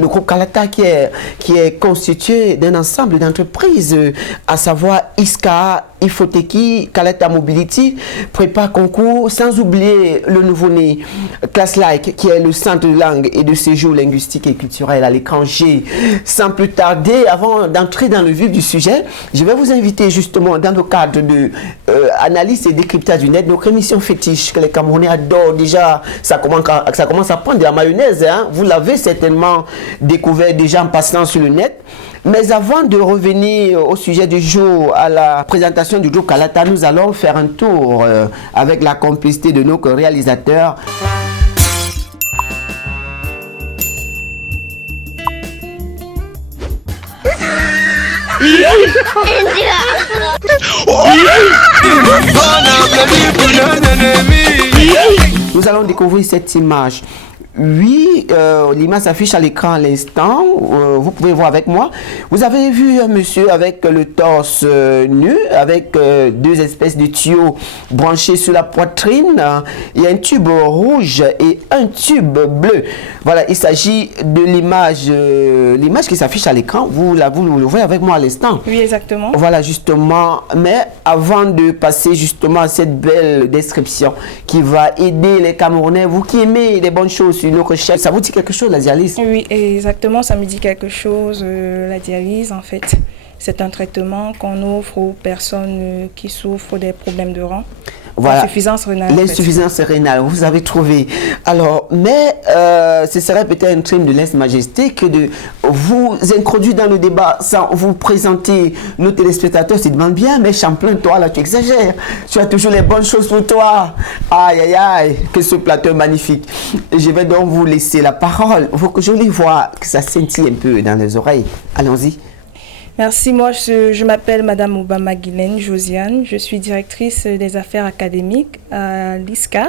Le groupe Kalata qui est constitué d'un ensemble d'entreprises, à savoir ISCA, Ifoteki, Kalata Mobility, prépare concours, sans oublier le nouveau-né ClassLike qui est le centre de langue et de séjour linguistique et culturel à l'étranger. Sans plus tarder, avant d'entrer dans le vif du sujet, je vais vous inviter justement dans le cadre de analyse et décryptage du net, notre émission fétiche que les Camerounais adorent déjà. Ça commence à prendre de la mayonnaise, hein. Vous l'avez certainement découvert déjà en passant sur le net. Mais avant de revenir au sujet du jour, à la présentation du groupe Kalata, nous allons faire un tour avec la complicité de nos réalisateurs. Nous allons découvrir cette image. Oui, l'image s'affiche à l'écran à l'instant. Vous pouvez voir avec moi. Vous avez vu un monsieur avec le torse nu, avec deux espèces de tuyaux branchés sur la poitrine. Il y a un tube rouge et un tube bleu. Voilà, il s'agit de l'image qui s'affiche à l'écran. Vous le voyez avec moi à l'instant. Oui, exactement. Voilà, justement. Mais avant de passer justement à cette belle description qui va aider les Camerounais, vous qui aimez les bonnes choses sur nos recherches, ça vous dit quelque chose, la dialyse? Oui, exactement, ça me dit quelque chose. La dialyse, en fait, c'est un traitement qu'on offre aux personnes qui souffrent des problèmes de rein. Voilà. L'insuffisance rénale. L'insuffisance rénale, vous avez trouvé. Alors, mais ce serait peut-être un crime de lèse-majesté que de vous introduire dans le débat sans vous présenter. Nos téléspectateurs se demandent bien, mais Champlain, toi là, tu exagères. Tu as toujours les bonnes choses pour toi. Aïe, aïe, aïe, que ce plateau magnifique. Je vais donc vous laisser la parole. Il faut que je les vois, que ça scintille un peu dans les oreilles. Allons-y. Merci, moi je m'appelle Madame Obama Guylaine Josiane, je suis directrice des affaires académiques à l'ISCA,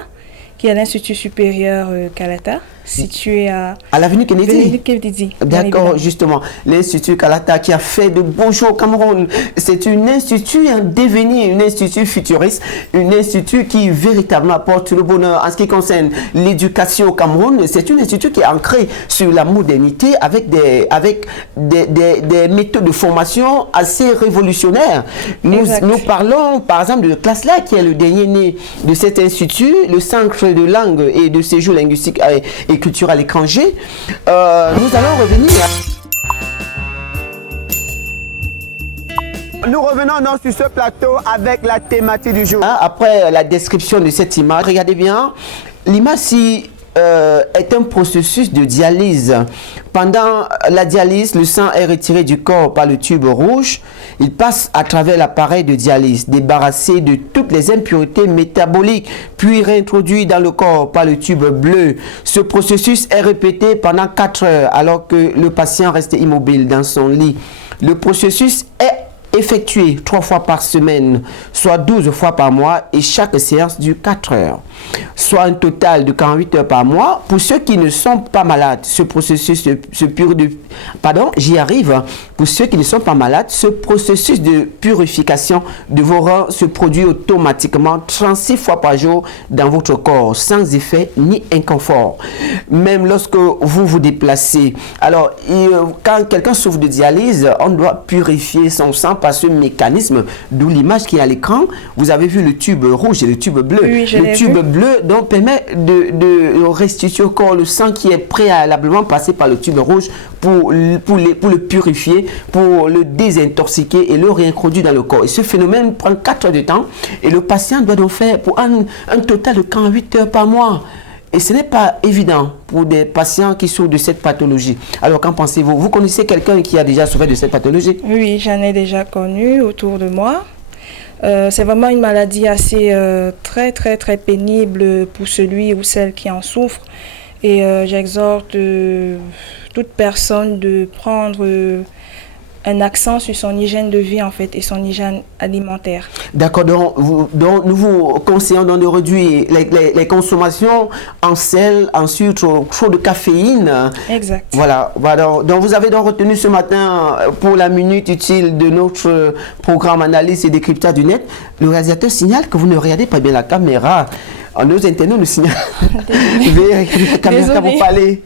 qui est l'Institut supérieur Kalata, situé à l'avenue Kennedy. D'accord, justement. L'Institut Kalata qui a fait de beaux jours au Cameroun. C'est un institut en devenir, un institut futuriste, un institut qui véritablement apporte le bonheur en ce qui concerne l'éducation au Cameroun. C'est un institut qui est ancré sur la modernité avec des méthodes de formation assez révolutionnaires. Nous parlons par exemple de ClassLike qui est le dernier né de cet institut, le centre de langue et de séjour linguistique et culture à l'étranger. Nous allons revenir. Nous revenons donc sur ce plateau avec la thématique du jour. Après la description de cette image, regardez bien, l'image est un processus de dialyse. Pendant la dialyse, le sang est retiré du corps par le tube rouge. Il passe à travers l'appareil de dialyse, débarrassé de toutes les impuretés métaboliques, puis réintroduit dans le corps par le tube bleu. Ce processus est répété pendant 4 heures alors que le patient reste immobile dans son lit. Le processus est effectué 3 fois par semaine, soit 12 fois par mois, et chaque séance dure 4 heures, soit un total de 48 heures par mois. Pour ceux qui ne sont pas malades, ce processus Pour ceux qui ne sont pas malades, ce processus de purification de vos reins se produit automatiquement 36 fois par jour dans votre corps, sans effet ni inconfort. Même lorsque vous vous déplacez. Alors, quand quelqu'un souffre de dialyse, on doit purifier son sang par ce mécanisme, d'où l'image qui est à l'écran. Vous avez vu le tube rouge et le tube bleu. Oui, le tube bleu donc permet de restituer au corps le sang qui est préalablement passé par le tube rouge pour le purifier, pour le désintoxiquer et le réintroduire dans le corps. Et ce phénomène prend 4 heures de temps et le patient doit donc faire pour un total de 48 heures par mois. Et ce n'est pas évident pour des patients qui souffrent de cette pathologie. Alors, qu'en pensez-vous? Vous connaissez quelqu'un qui a déjà souffert de cette pathologie? Oui, j'en ai déjà connu autour de moi. C'est vraiment une maladie assez très, très, très pénible pour celui ou celle qui en souffre. Et j'exhorte toute personne de prendre un accent sur son hygiène de vie en fait et son hygiène alimentaire. D'accord, donc nous vous conseillons de réduire les consommations en sel, en sucre, trop de caféine. Exact. Voilà. Donc vous avez donc retenu ce matin pour la minute utile de notre programme analyse et décryptage du net. Le réalisateur signale que vous ne regardez pas bien la caméra. Nos internautes nous signalent. La caméra vous parler.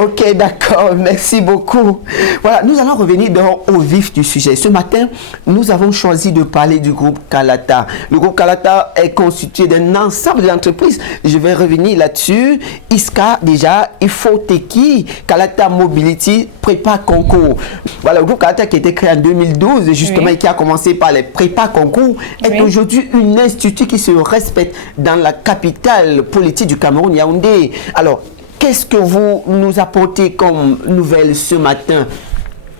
Ok, d'accord, merci beaucoup. Voilà, nous allons revenir au vif du sujet. Ce matin, nous avons choisi de parler du groupe Kalata. Le groupe Kalata est constitué d'un ensemble d'entreprises. Je vais revenir là-dessus. ISCA, déjà, Ifoteki, Kalata Mobility, Prépa Concours. Voilà, le groupe Kalata qui a été créé en 2012, justement, et qui a commencé par les Prépa Concours, est aujourd'hui un institut qui se respecte dans la capitale politique du Cameroun, Yaoundé. Alors, qu'est-ce que vous nous apportez comme nouvelle ce matin?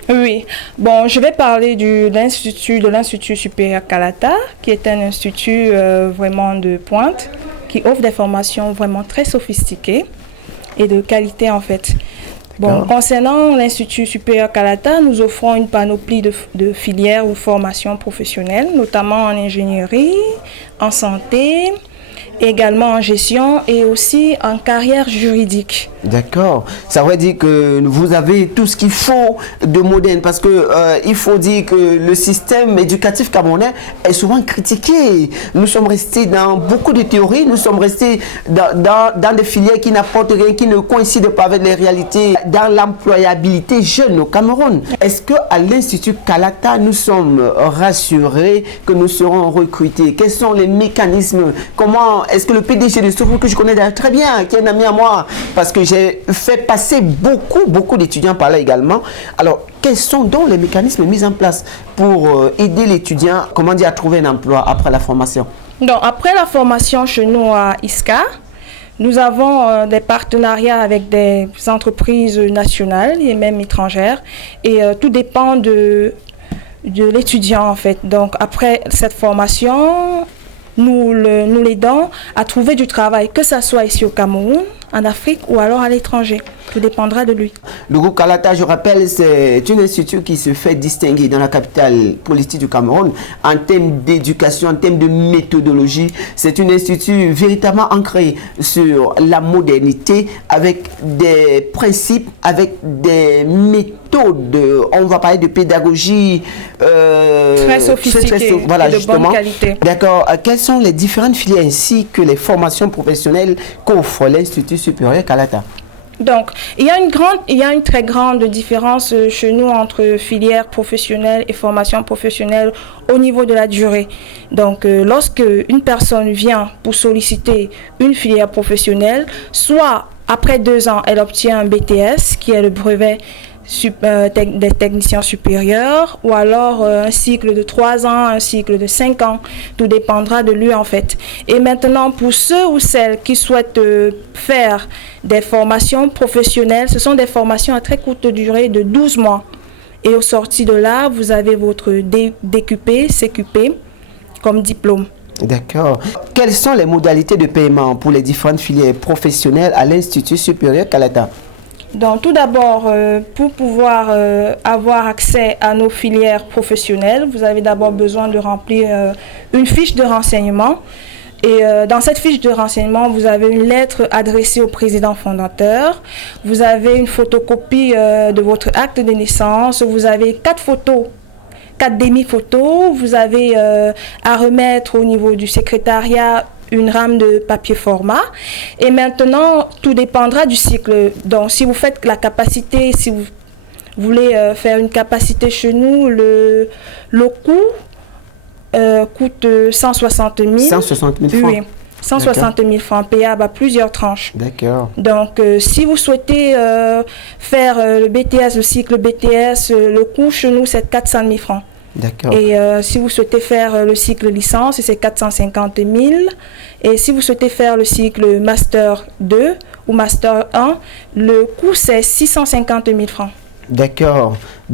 Oui, bon, je vais parler de l'Institut supérieur Kalata, qui est un institut vraiment de pointe, qui offre des formations vraiment très sophistiquées et de qualité en fait. Bon, concernant l'Institut supérieur Kalata, nous offrons une panoplie de filières ou formations professionnelles, notamment en ingénierie, en santé, également en gestion et aussi en carrière juridique. D'accord. Ça veut dire que vous avez tout ce qu'il faut de moderne parce que il faut dire que le système éducatif camerounais est souvent critiqué. Nous sommes restés dans beaucoup de théories, nous sommes restés dans des filières qui n'apportent rien, qui ne coïncident pas avec les réalités dans l'employabilité jeune au Cameroun. Est-ce qu'à l'Institut Kalata, nous sommes rassurés que nous serons recrutés? Quels sont les mécanismes? Comment est-ce que le PDG de Structure que je connais très bien, qui est un ami à moi, parce que j'ai fait passer beaucoup d'étudiants par là également. Alors, quels sont donc les mécanismes mis en place pour aider l'étudiant, comment dire, à trouver un emploi après la formation? Donc, après la formation chez nous à ISCA, nous avons des partenariats avec des entreprises nationales et même étrangères. Et tout dépend de l'étudiant en fait. Donc, après cette formation, nous l'aidons à trouver du travail, que ce soit ici au Cameroun, en Afrique ou alors à l'étranger. Tout dépendra de lui. Le groupe Kalata, je rappelle, c'est un institut qui se fait distinguer dans la capitale politique du Cameroun en termes d'éducation, en termes de méthodologie. C'est un institut véritablement ancré sur la modernité avec des principes, avec des méthodes. On va parler de pédagogie très sophistiquée voilà, et de justement. bonne qualité. D'accord. Quelles sont les différentes filières ainsi que les formations professionnelles qu'offre l'Institut supérieur Kalata? Donc, il y a une très grande différence chez nous entre filière professionnelle et formation professionnelle au niveau de la durée. Donc, lorsque une personne vient pour solliciter une filière professionnelle, soit après 2 ans, elle obtient un BTS, qui est le brevet des techniciens supérieurs, ou alors un cycle de 3 ans, un cycle de 5 ans, tout dépendra de lui en fait. Et maintenant, pour ceux ou celles qui souhaitent faire des formations professionnelles, ce sont des formations à très courte durée de 12 mois. Et au sorti de là, vous avez votre DQP, CQP comme diplôme. D'accord. Quelles sont les modalités de paiement pour les différentes filières professionnelles à l'Institut supérieur Kalata? Donc, tout d'abord, pour pouvoir avoir accès à nos filières professionnelles, vous avez d'abord besoin de remplir une fiche de renseignement. Et dans cette fiche de renseignement, vous avez une lettre adressée au président fondateur. Vous avez une photocopie de votre acte de naissance. Vous avez 4 photos. 4 demi-photos. Vous avez à remettre au niveau du secrétariat une rame de papier format. Et maintenant, tout dépendra du cycle. Donc, si vous faites la capacité, si vous voulez faire une capacité chez nous, le coût coûte 160 000. 160 000 francs. Oui, 160 000 francs payables à plusieurs tranches. D'accord. Donc, si vous souhaitez faire le BTS, le cycle BTS, le coût chez nous, c'est 400 000 francs. D'accord. Et si vous souhaitez faire le cycle licence, c'est 450 000. Et si vous souhaitez faire le cycle Master 2 ou Master 1, le coût, c'est 650 000 francs. D'accord.